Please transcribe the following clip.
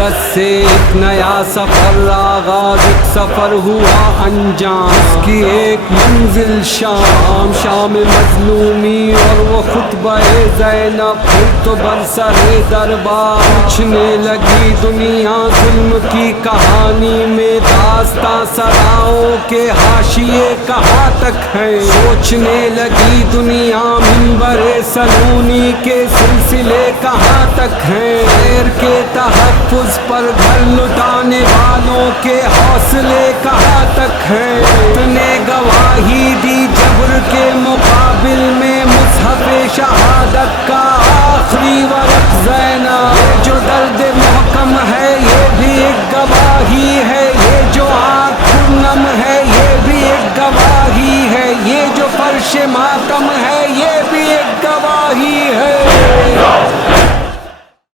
शहादत से एक नया सफर आगाज, एक सफर हुआ अंजाम, उसकी एक मंजिल शाम, शाम मजलूमी और वो खुतबे ज़ैनब। फिर तो बरसरे दरबार पूछने लगी दुनिया जुल्म की कहानी में, दास्तां सराओं के हाशिए कहाँ तक हैं। सोचने लगी दुनिया मिंबरे सलूनी के सिलसिले कहाँ तक हैं। खैर के तहफ़्फ़ुज़ पर घर लुटाने वालों के हौसले कहाँ तक हैं। इतने गवाही दी जबर के मुकाबिल में मुसहफ़े शहादत का आखिरी वरक़ ज़ैनब।